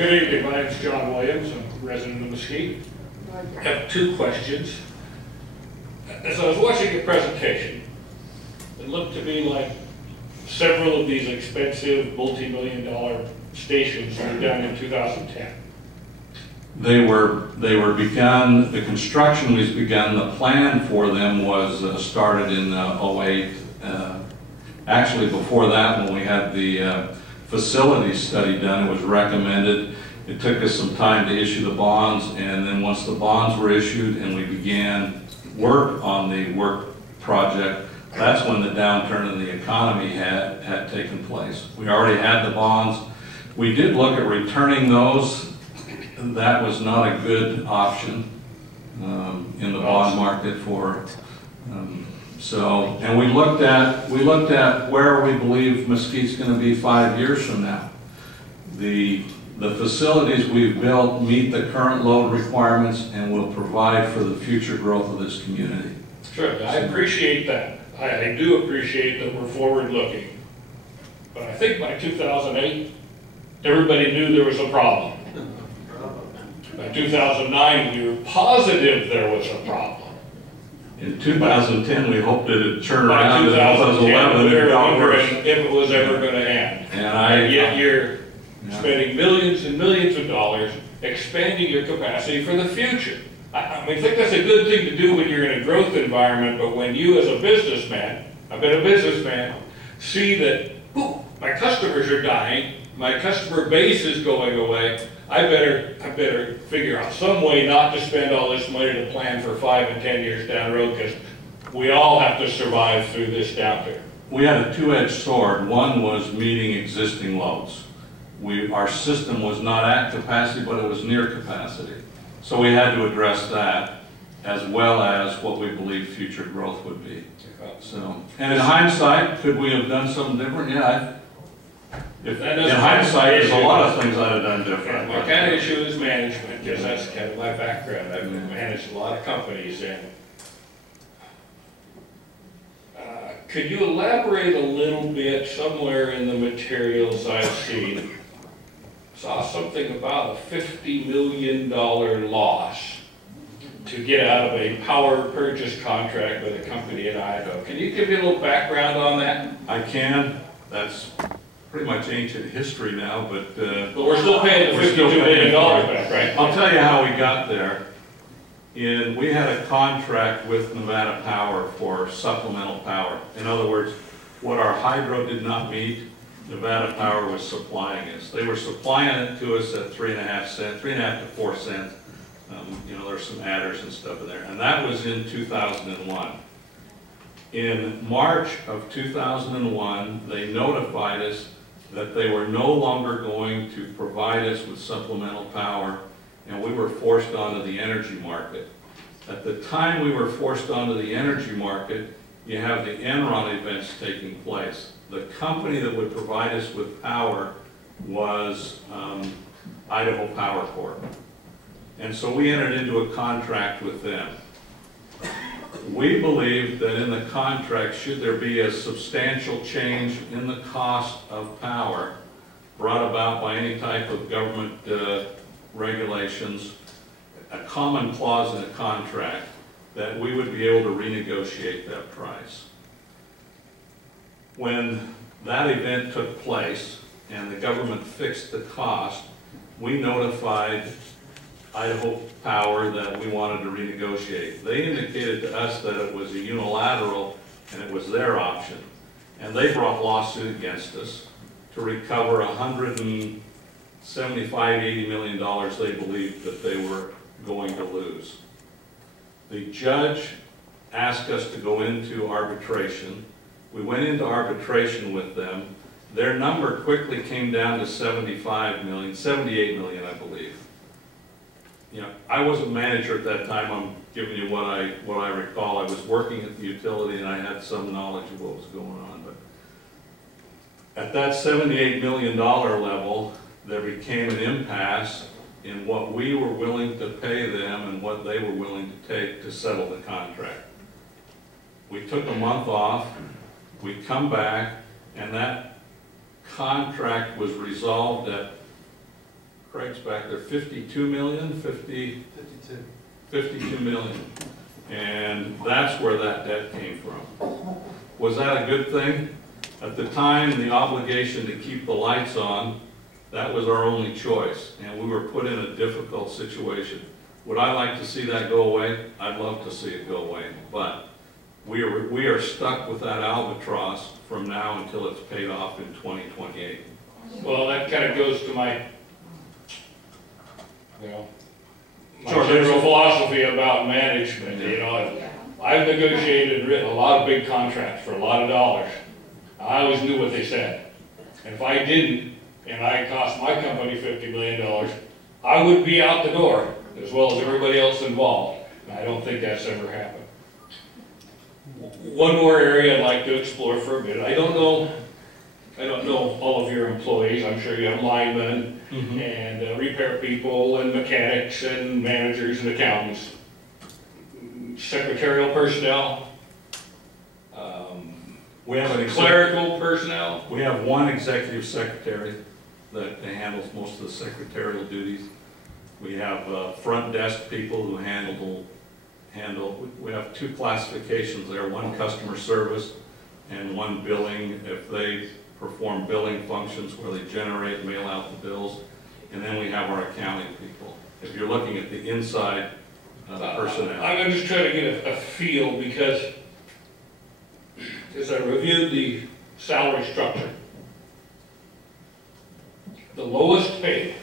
Good evening, my name is John Williams, I'm a resident of Mesquite. I have two questions. As I was watching your presentation, it looked to me like several of these expensive multi-million-dollar stations were done in 2010. They were begun, the construction was begun, the plan for them was started in '08. Actually before that, when we had the facility study done, it was recommended. It took us some time to issue the bonds, and then once the bonds were issued and we began work on the work project, that's when the downturn in the economy had taken place. We already had the bonds. We did look at returning those. That was not a good option in the bond market for and we looked at where we believe Mesquite's going to be 5 years from now. The facilities we've built meet the current load requirements and will provide for the future growth of this community. Sure, I appreciate that. I do appreciate that we're forward-looking. But I think by 2008, everybody knew there was a problem. By 2009, we were positive there was a problem. In 2010, we hoped it would turn around. In 2011, we were wondering if it was ever going to end. And yet you're spending millions and millions of dollars expanding your capacity for the future. I think that's a good thing to do when you're in a growth environment, but when you as a businessman, I've been a businessman, see that, ooh, my customers are dying, my customer base is going away, I better figure out some way not to spend all this money to plan for 5 and 10 years down the road, because we all have to survive through this downturn. We had a two-edged sword. One was meeting existing loads. Our system was not at capacity, but it was near capacity. So we had to address that, as well as what we believe future growth would be. So, and in hindsight, could we have done something different? Yeah. In hindsight, there's a lot of things I'd have done different. My kind of issue is management, because that's kind of my background. I've managed a lot of companies, and could you elaborate a little bit? Somewhere in the materials I've seen, saw something about a $50 million loss to get out of a power purchase contract with a company in Idaho. Can you give me a little background on that? I can. That's pretty much ancient history now, but we're still paying the $52 million back, right? I'll tell you how we got there. We had a contract with Nevada Power for supplemental power. In other words, what our hydro did not meet, Nevada Power was supplying us. They were supplying it to us at 3.5 to 4 cents. You know, there's some adders and stuff in there, and that was in 2001. In March of 2001, they notified us that they were no longer going to provide us with supplemental power, and we were forced onto the energy market. At the time we were forced onto the energy market, you have the Enron events taking place. The company that would provide us with power was Idaho Power Corp. And so we entered into a contract with them. We believe that in the contract, should there be a substantial change in the cost of power brought about by any type of government regulations, a common clause in the contract, that we would be able to renegotiate that price. When that event took place and the government fixed the cost, we notified Idaho Power that we wanted to renegotiate. They indicated to us that it was a unilateral and it was their option. And they brought a lawsuit against us to recover $175, $80 million they believed that they were going to lose. The judge asked us to go into arbitration. We went into arbitration with them. Their number quickly came down to 78 million, I believe. You know, I wasn't manager at that time. I'm giving you what I recall. I was working at the utility and I had some knowledge of what was going on. But at that $78 million level, there became an impasse in what we were willing to pay them and what they were willing to take to settle the contract. We took a month off. We come back, and that contract was resolved at Craig's back there, 52 million, 52 million. And that's where that debt came from. Was that a good thing? At the time, the obligation to keep the lights on, that was our only choice, and we were put in a difficult situation. Would I like to see that go away? I'd love to see it go away, but we are stuck with that albatross from now until it's paid off in 2028. Well, that kind of goes to my, my general philosophy about management. I've negotiated and written a lot of big contracts for a lot of dollars. I always knew what they said. And if I didn't, and I cost my company $50 million, I would be out the door, as well as everybody else involved. And I don't think that's ever happened. One more area I'd like to explore for a bit. I don't know all of your employees. I'm sure you have linemen and repair people and mechanics and managers and accountants. Secretarial personnel. We have clerical personnel. We have one executive secretary that handles most of the secretarial duties. We have front desk people who handle. We have two classifications there: one customer service and one billing. If they perform billing functions where they generate and mail out the bills, and then we have our accounting people. If you're looking at the inside personnel, I'm just trying to get a feel, because as I reviewed the salary structure, the lowest paid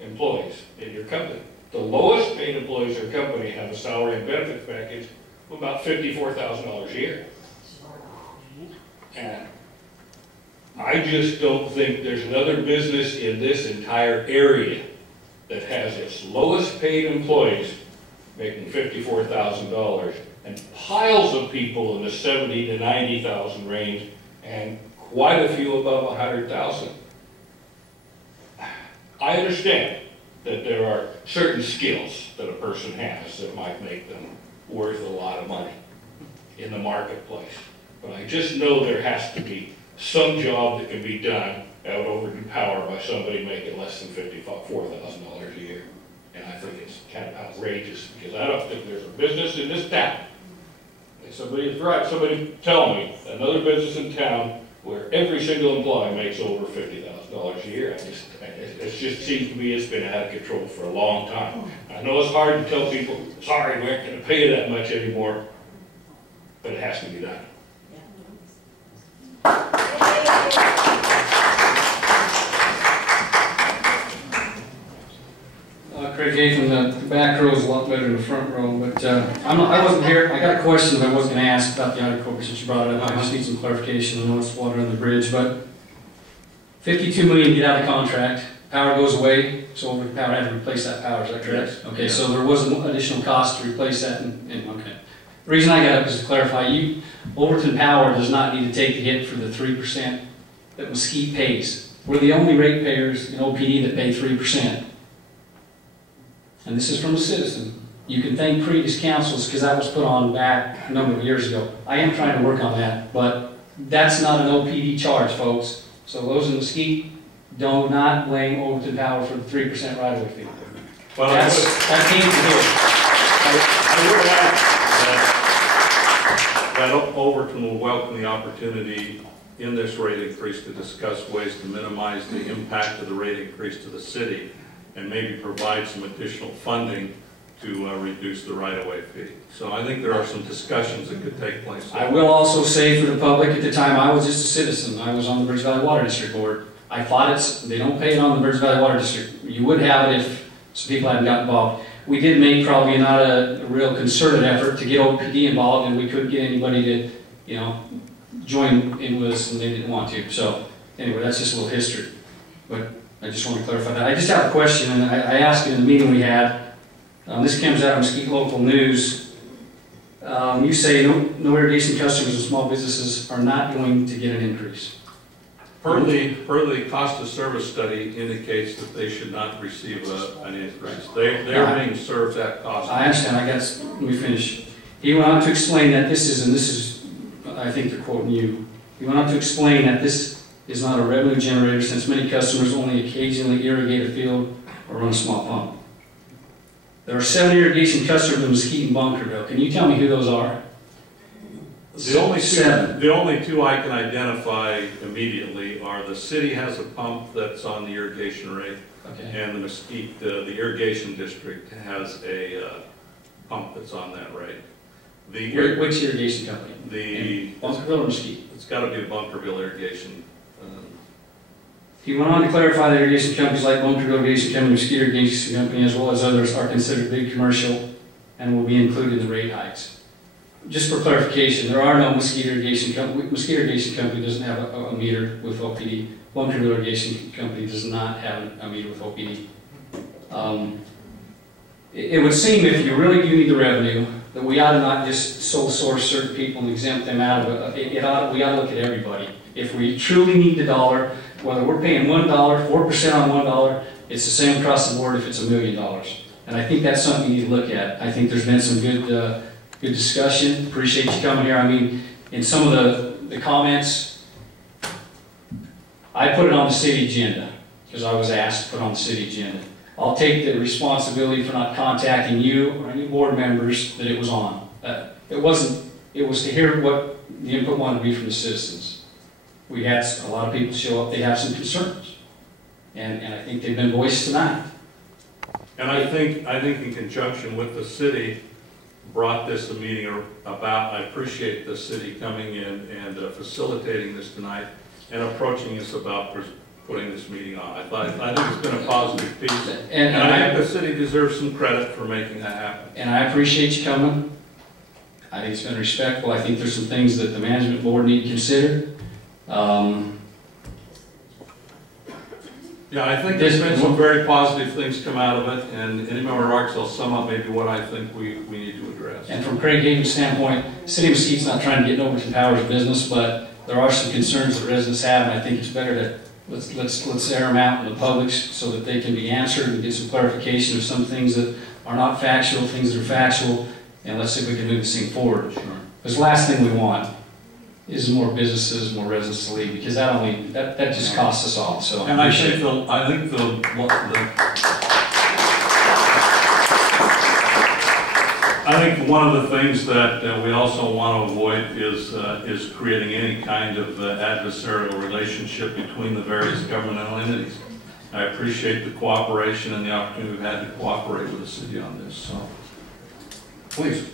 employees in your company, the lowest paid employees in your company have a salary and benefits package of about $54,000 a year. And I just don't think there's another business in this entire area that has its lowest paid employees making $54,000 and piles of people in the $70,000 to $90,000 range, and quite a few above $100,000. I understand that there are certain skills that a person has that might make them worth a lot of money in the marketplace, but I just know there has to be some job that can be done out Overton Power by somebody making less than $54,000 a year. And I think it's kind of outrageous, because I don't think there's a business in this town. And somebody tell me another business in town where every single employee makes over $50,000 a year. It just seems to me it's been out of control for a long time. I know it's hard to tell people, sorry, we aren't going to pay you that much anymore, but it has to be done. Craig Haytham, the back row is a lot better than the front row, but I wasn't here. I got a question that I was going to ask about the audit corporate since you brought it up. I just need some clarification. I know it's water on the bridge, but $52 million get out of contract, power goes away, so Overton Power had to replace that power, is that correct? Yes. Okay, so there was an additional cost to replace that, okay. The reason I got up is to clarify, Overton Power does not need to take the hit for the 3% that Mesquite pays. We're the only ratepayers in OPD that pay 3%. And this is from a citizen. You can thank previous councils, because that was put on back a number of years ago. I am trying to work on that, but that's not an OPD charge, folks. So those in Mesquite do not blame Overton Power for the 3% right-of-way fee. Well, that came to I would add that Overton will welcome the opportunity in this rate increase to discuss ways to minimize the impact of the rate increase to the city, and maybe provide some additional funding to reduce the right-of-way fee. So I think there are some discussions that could take place. I will also say for the public, at the time I was just a citizen. I was on the Bridge Valley Water District Board. I thought they don't pay it on the Bridge Valley Water District. You would have it if some people hadn't got involved. We did make probably not a real concerted effort to get OPD involved, and we couldn't get anybody to, join in with us, and they didn't want to. So anyway, that's just a little history. But I just want to clarify that. I just have a question, and I asked in the meeting we had. This comes out of Mesquite Local News. You say no irrigation customers and small businesses are not going to get an increase. Per the cost of service study indicates that they should not receive an increase. They're being served that cost. I understand. Let me finish. He went on to explain that this is, I think they're quoting you. He went on to explain that this is not a revenue generator since many customers only occasionally irrigate a field or run a small pump. There are 7 irrigation customers in Mesquite and Bunkerville. Can you tell me who those are? The only two I can identify immediately are the city has a pump that's on the irrigation rate, Okay. and the Mesquite, the irrigation district has a pump that's on that rate. Which irrigation company? Bunkerville or Mesquite? It's got to be the Bunkerville irrigation. He went on to clarify that irrigation companies like Bunkerville Irrigation Company, Mesquite Irrigation Company, as well as others, are considered big commercial and will be included in the rate hikes. Just for clarification, there are no Mesquite Irrigation Company. Mesquite Irrigation Company doesn't have a meter with OPD. Bunkerville Irrigation Company does not have a meter with OPD. It would seem, if you really do need the revenue, that we ought to not just sole source certain people and exempt them out of it. We ought to look at everybody. If we truly need the dollar, whether we're paying $1, 4% on $1, it's the same across the board if it's $1 million. And I think that's something you need to look at. I think there's been some good discussion. Appreciate you coming here. I mean, in some of the comments, I put it on the city agenda because I was asked to put it on the city agenda. I'll take the responsibility for not contacting you or any board members that it was on. It was to hear what the input wanted to be from the citizens. We had a lot of people show up, they have some concerns. And I think they've been voiced tonight. And I think in conjunction with the city, brought this a meeting about. I appreciate the city coming in and facilitating this tonight and approaching us about putting this meeting on. I think it's been a positive piece, and I think the city deserves some credit for making that happen. And I appreciate you coming. I think it's been respectful. I think there's some things that the management board need to consider. Yeah, I think there's been some very positive things come out of it, and in my remarks I'll sum up maybe what I think we need to address. And from Craig Hagan's standpoint, City of Mesquite's not trying to get in Overton Power's business, but there are some concerns that residents have, and I think it's better to let's air them out in the public so that they can be answered and get some clarification of some things that are not factual, things that are factual, and let's see if we can move this thing forward. Sure. Because the last thing we want is more businesses, more residents to leave, because that just costs us all. So, and I think one of the things that we also want to avoid is creating any kind of adversarial relationship between the various governmental entities. I appreciate the cooperation and the opportunity we've had to cooperate with the city on this. So, please.